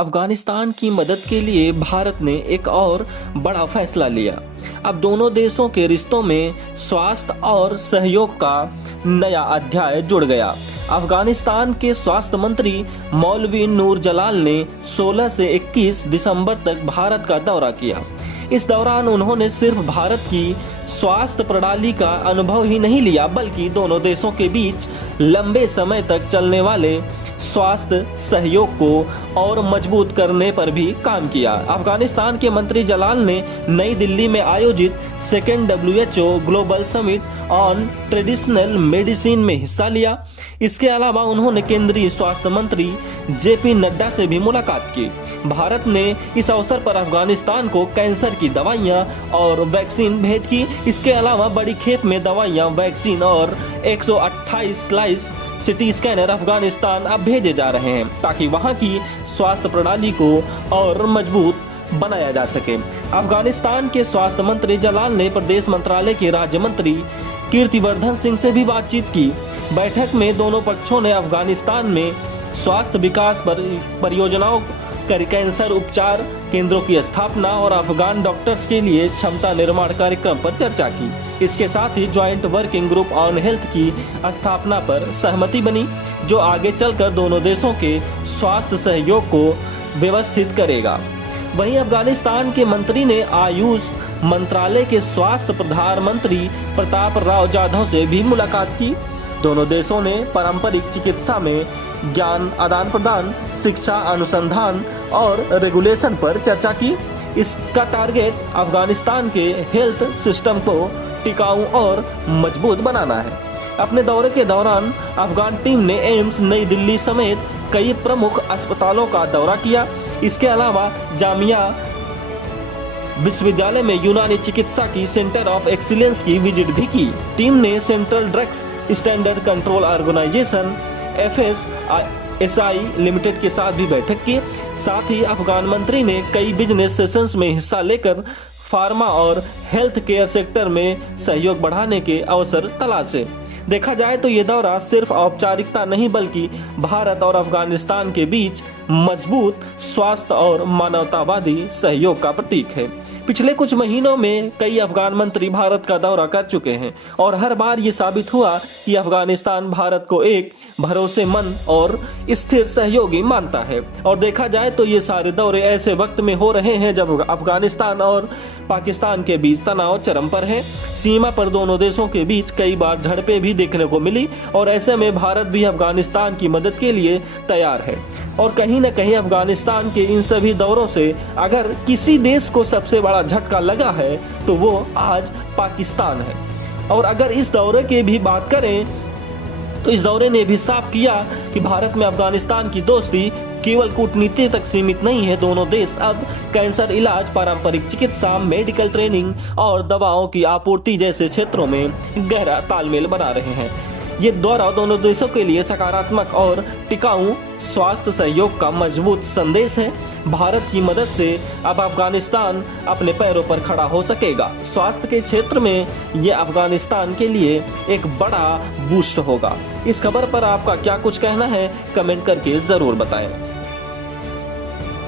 अफगानिस्तान की मदद के लिए भारत ने एक और बड़ा फैसला लिया। अब दोनों देशों के रिश्तों में स्वास्थ्य और सहयोग का नया अध्याय जुड़ गया। अफगानिस्तान के स्वास्थ्य मंत्री मौलवी नूर जलाल ने 16 से 21 दिसंबर तक भारत का दौरा किया। इस दौरान उन्होंने सिर्फ भारत की स्वास्थ्य प्रणाली का अनुभव ही नहीं लिया, बल्कि दोनों देशों के बीच लंबे समय तक चलने वाले स्वास्थ्य सहयोग को और मजबूत करने पर भी काम किया। अफगानिस्तान के मंत्री जलाल ने नई दिल्ली में आयोजित second WHO global summit on traditional medicine में हिस्सा लिया। इसके अलावा उन्होंने केंद्रीय स्वास्थ्य मंत्री JP नड्डा से भी मुलाकात की। भारत ने इस अवसर पर अफगानिस्तान को कैंसर की दवाइयां और वैक्सीन भेंट की। इसके अलावा बड़ी खेप में दवाइयां, वैक्सीन और 128 स्लाइस सिटी स्कैनर अफगानिस्तान अब भेजे जा रहे हैं, ताकि वहां की स्वास्थ्य प्रणाली को और मजबूत बनाया जा सके। अफगानिस्तान के स्वास्थ्य मंत्री जलाल ने प्रदेश मंत्रालय के राज्य मंत्री कीर्तिवर्धन सिंह से भी बातचीत की। बैठक में दोनों पक्षों ने अफगानिस्तान में स्वास्थ्य विकास परियोजनाओं, कैंसर उपचार केंद्रों की स्थापना और अफगान डॉक्टर्स के लिए क्षमता निर्माण कार्यक्रम पर चर्चा की। इसके साथ ही joint working group on health की स्थापना पर सहमति बनी, जो आगे चलकर दोनों देशों के स्वास्थ्य सहयोग को व्यवस्थित करेगा। वहीं अफगानिस्तान के मंत्री ने आयुष मंत्रालय के स्वास्थ्य प्रधान मंत्री प्रताप राव जाधव से भी मुलाकात की। दोनों देशों ने पारंपरिक चिकित्सा में ज्ञान आदान प्रदान, शिक्षा, अनुसंधान और रेगुलेशन पर चर्चा की। इसका टारगेट अफगानिस्तान के हेल्थ सिस्टम को टिकाऊ और मजबूत बनाना है। अपने दौरे के दौरान अफगान टीम ने एम्स नई दिल्ली समेत कई प्रमुख अस्पतालों का दौरा किया। इसके अलावा जामिया विश्वविद्यालय में यूनानी चिकित्सा की सेंटर ऑफ एक्सीलेंस की विजिट भी की। टीम ने central drugs standard control organisation FSSAI limited के साथ भी बैठक की। साथ ही अफगान मंत्री ने कई बिजनेस सेशंस में हिस्सा लेकर फार्मा और हेल्थ केयर सेक्टर में सहयोग बढ़ाने के अवसर तलाशे। देखा जाए तो ये दौरा सिर्फ औपचारिकता नहीं, बल्कि भारत और अफगानिस्तान के बीच मजबूत स्वास्थ्य और मानवतावादी सहयोग का प्रतीक है। पिछले कुछ महीनों में कई अफगान मंत्री भारत का दौरा कर चुके हैं और हर बार ये साबित हुआ कि अफगानिस्तान भारत को एक भरोसेमंद और स्थिर सहयोगी मानता है। और देखा जाए तो ये सारे दौरे ऐसे वक्त में हो रहे हैं जब अफगानिस्तान और पाकिस्तान के बीच तनाव चरम पर है। सीमा पर दोनों देशों के बीच कई बार झड़पें भी देखने को मिली और ऐसे में भारत भी अफगानिस्तान की मदद के लिए तैयार है। और कहीं न कहीं अफगानिस्तान के इन सभी दौरों से अगर किसी देश को सबसे बड़ा झटका लगा है तो वो आज पाकिस्तान है। और अगर इस दौरे की भी बात करें तो इस दौरे ने भी साफ किया कि भारत में अफगानिस्तान की दोस्ती केवल कूटनीति तक सीमित नहीं है। दोनों देश अब कैंसर इलाज, पारंपरिक चिकित्सा, मेडिकल ट्रेनिंग और दवाओं की आपूर्ति जैसे क्षेत्रों में गहरा तालमेल बना रहे हैं। ये दौरा दोनों देशों के लिए सकारात्मक और टिकाऊ स्वास्थ्य सहयोग का मजबूत संदेश है। भारत की मदद से अब अफगानिस्तान अपने पैरों पर खड़ा हो सकेगा। स्वास्थ्य के क्षेत्र में ये अफगानिस्तान के लिए एक बड़ा बूस्ट होगा। इस खबर पर आपका क्या कुछ कहना है, कमेंट करके जरूर बताएं।